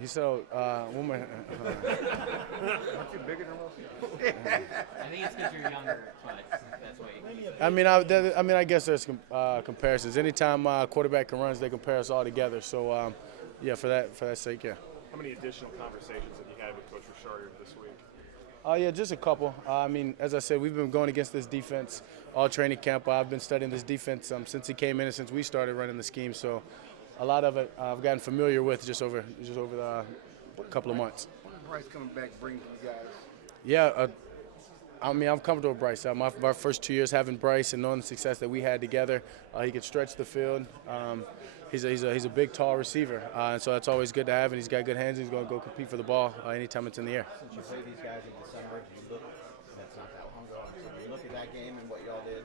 He said, one more. Aren't you bigger than Russell? I think it's because you're younger, but that's why. I guess there's comparisons. Anytime quarterback can runs, they compare us all together. So, yeah, for that sake, yeah. How many additional conversations have you had with Coach Richard this week? Yeah, just a couple. As I said, we've been going against this defense all training camp. I've been studying this defense since he came in and since we started running the scheme. So, a lot of it I've gotten familiar with just over the couple of months. What does Bryce coming back bring to you guys? Yeah, I'm comfortable with Bryce. My first 2 years having Bryce and knowing the success that we had together, he could stretch the field. He's a big, tall receiver, and so that's always good to have. And he's got good hands. And he's going to go compete for the ball anytime it's in the air. Since you played these guys in December, do you look? That's not that long ago. Do you look at that game and what y'all did,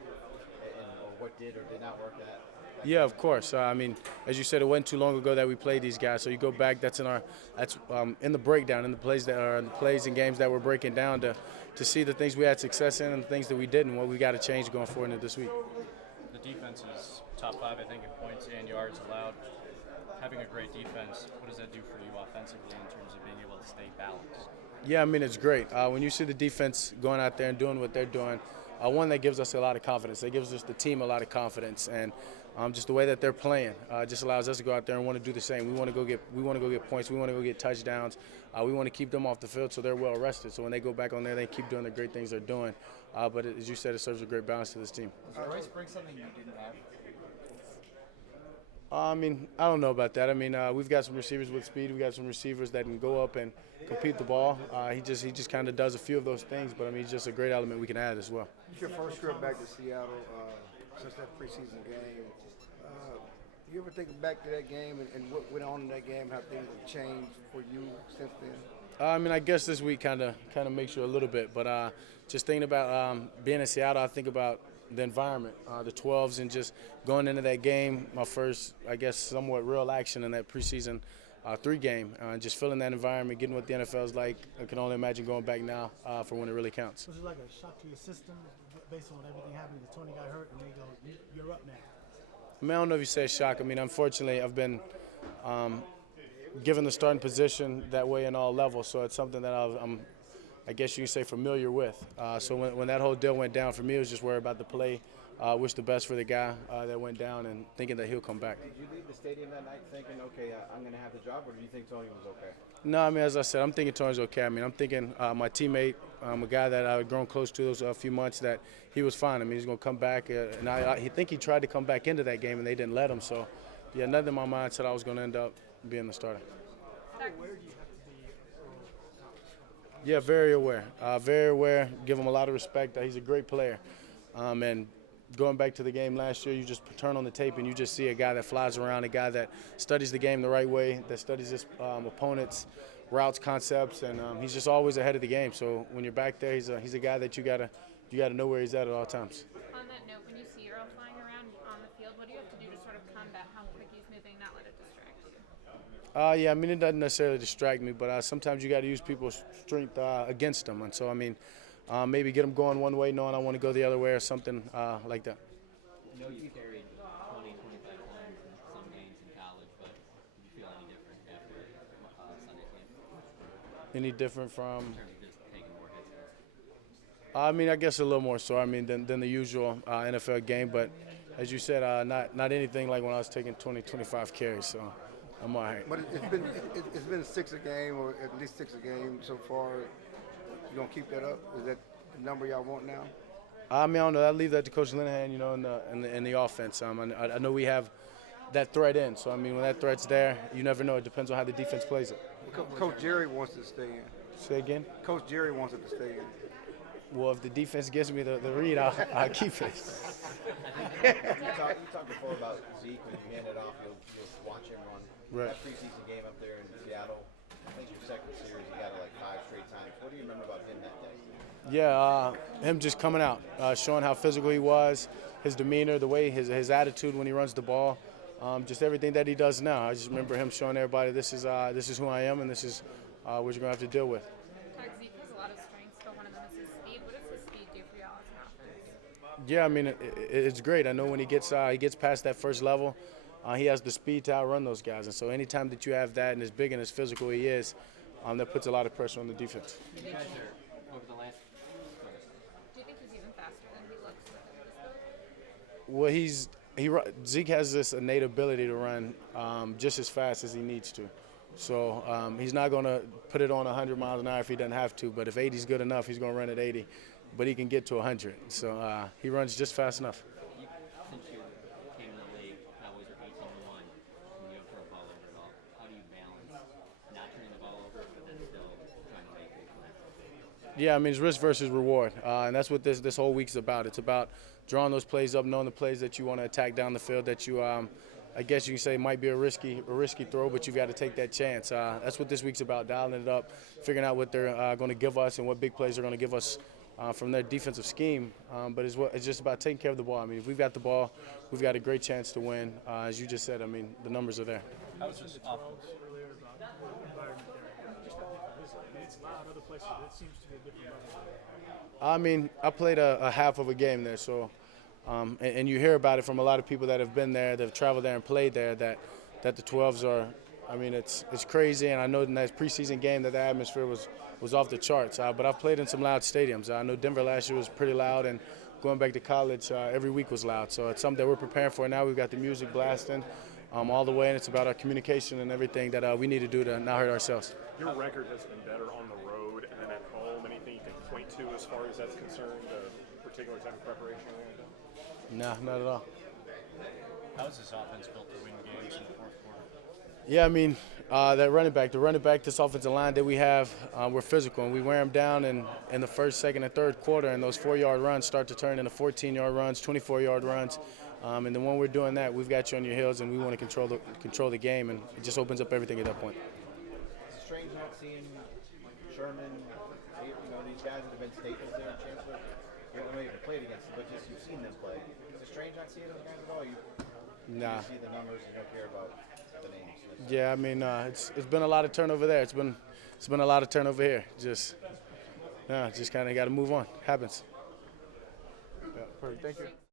or what did or did not work that? Yeah, of course. As you said, it wasn't too long ago that we played these guys. So you go back, that's in the breakdown, in the plays and games that we're breaking down to see the things we had success in and the things that we didn't. What we got to change going forward into this week. The defense is top 5, I think, in points and yards allowed. Having a great defense, what does that do for you offensively in terms of being able to stay balanced? Yeah, it's great. When you see the defense going out there and doing what they're doing, one, that gives us a lot of confidence. That gives us the team a lot of confidence, and just the way that they're playing just allows us to go out there and want to do the same. We want to go get points. We want to go get touchdowns. We want to keep them off the field so they're well rested. So when they go back on there, they keep doing the great things they're doing. But as you said, it serves a great balance to this team. Does Bryce bring something you didn't have? I don't know about that. We've got some receivers with speed. We got some receivers that can go up and compete the ball. He just kind of does a few of those things, but he's just a great element we can add as well. It's your first trip back to Seattle since that preseason game. You ever think back to that game and what went on in that game, how things have changed for you since then? I guess this week kind of makes you a little bit, but just thinking about being in Seattle, I think about the environment, the 12s, and just going into that game, my first, I guess, somewhat real action in that preseason 3 game, just feeling that environment, getting what the NFL is like. I can only imagine going back now for when it really counts. Was it like a shock to your system based on everything happening? Tony got hurt, and they go, "You're up now." I don't know if you say shock. Unfortunately, I've been given the starting position that way in all levels, so it's something that I guess you can say, familiar with. So when that whole deal went down, for me, it was just worried about the play. Wish the best for the guy that went down and thinking that he'll come back. Did you leave the stadium that night thinking, okay, I'm going to have the job, or do you think Tony was okay? No, as I said, I'm thinking Tony's okay. I'm thinking my teammate, a guy that I had grown close to those few months, that he was fine. He's going to come back. And I think he tried to come back into that game, and they didn't let him. So, yeah, nothing in my mind said I was going to end up being the starter. Yeah, very aware. Very aware. Give him a lot of respect. He's a great player. And going back to the game last year, you just turn on the tape and you just see a guy that flies around, a guy that studies the game the right way, that studies his opponents, routes, concepts, and he's just always ahead of the game. So when you're back there, he's a guy that you gotta know where he's at all times. On that note, when you see Earl flying around on the field, what do you have to do to sort of combat how quick he's moving, not let it distract you? It doesn't necessarily distract me, but sometimes you got to use people's strength against them. And so, maybe get them going one way, knowing I want to go the other way or something like that. You carried 20, 25 points in some games in college, but do you feel any different after Sunday's game? Any different from? In terms of just taking more hits? I guess a little more so. Than the usual NFL game, but as you said, not anything like when I was taking 20, 25 carries. So I'm all right. But it's been 6 a game, or at least 6 a game so far. You gonna keep that up? Is that the number y'all want now? I don't know. I leave that to Coach Linehan, in the offense. I know we have that threat in. So when that threat's there, you never know. It depends on how the defense plays it. Coach Jerry wants it to stay in. Say again? Coach Jerry wants it to stay in. Well, if the defense gives me the read, I'll keep it. You talked before about Zeke. When you hand it off, you'll watch him run. Right. That preseason game up there in Seattle, I think your second series, you got it like 5 straight times. What do you remember about him that day? Yeah, him just coming out, showing how physical he was, his demeanor, the way his attitude when he runs the ball, just everything that he does now. I just remember him showing everybody this is who I am, and this is what you're gonna have to deal with. Zeke has a lot of strengths, but one of them is his speed. What does his speed do for y'all as an offense? Yeah, it's great. I know when he gets past that first level, he has the speed to outrun those guys. And so anytime that you have that and as big and as physical he is, that puts a lot of pressure on the defense. You guys are over the last. Do you think he's even faster than he looks? Well, Zeke has this innate ability to run just as fast as he needs to. So he's not going to put it on 100 miles an hour if he doesn't have to. But if 80 is good enough, he's going to run at 80. But he can get to 100. So he runs just fast enough. Since you came in the league, Cowboys are 18-1, and you don't turn the ball over at all. How do you balance not turning the ball over, but then still trying to make big plays? Yeah, I mean, it's risk versus reward. And that's what this whole week's about. It's about drawing those plays up, knowing the plays that you want to attack down the field that you I guess you can say might be a risky throw, but you've got to take that chance. That's what this week's about, dialing it up, figuring out what they're going to give us and what big plays they're going to give us from their defensive scheme. But it's just about taking care of the ball. I mean, if we've got the ball, we've got a great chance to win. As you just said, I mean, the numbers are there. How was this offense? Earlier about the environment there. Just it's loud. Other places, it seems to be a different level. I mean, I played a half of a game there, so and you hear about it from a lot of people that have been there, that have traveled there and played there, that the 12s are, I mean, it's crazy. And I know in that preseason game that the atmosphere was off the charts. But I've played in some loud stadiums. I know Denver last year was pretty loud, and going back to college, every week was loud. So it's something that we're preparing for now. We've got the music blasting all the way, and it's about our communication and everything that we need to do to not hurt ourselves. Your record has been better on the road and then at home. Anything you can point to as far as that's concerned, a particular type of preparation or anything? Nah, not at all. How is this offense built to win games in the fourth quarter? Yeah, I mean, the running back, this offensive line that we have, we're physical, and we wear them down in the first, second, and third quarter, and those 4-yard runs start to turn into 14-yard runs, 24-yard runs. And then when we're doing that, we've got you on your heels, and we want to control the game, and it just opens up everything at that point. It's strange not seeing Sherman, these guys that have been staples there in Chancellor. You don't know you haven't played against them, but just you've seen them play. Is it strange not seeing those guys at all? You see the numbers and you don't care about the names. Yeah, I mean, it's been a lot of turnover there. It's been a lot of turnover here. Just kind of got to move on. Happens. Yeah, perfect. Thank you.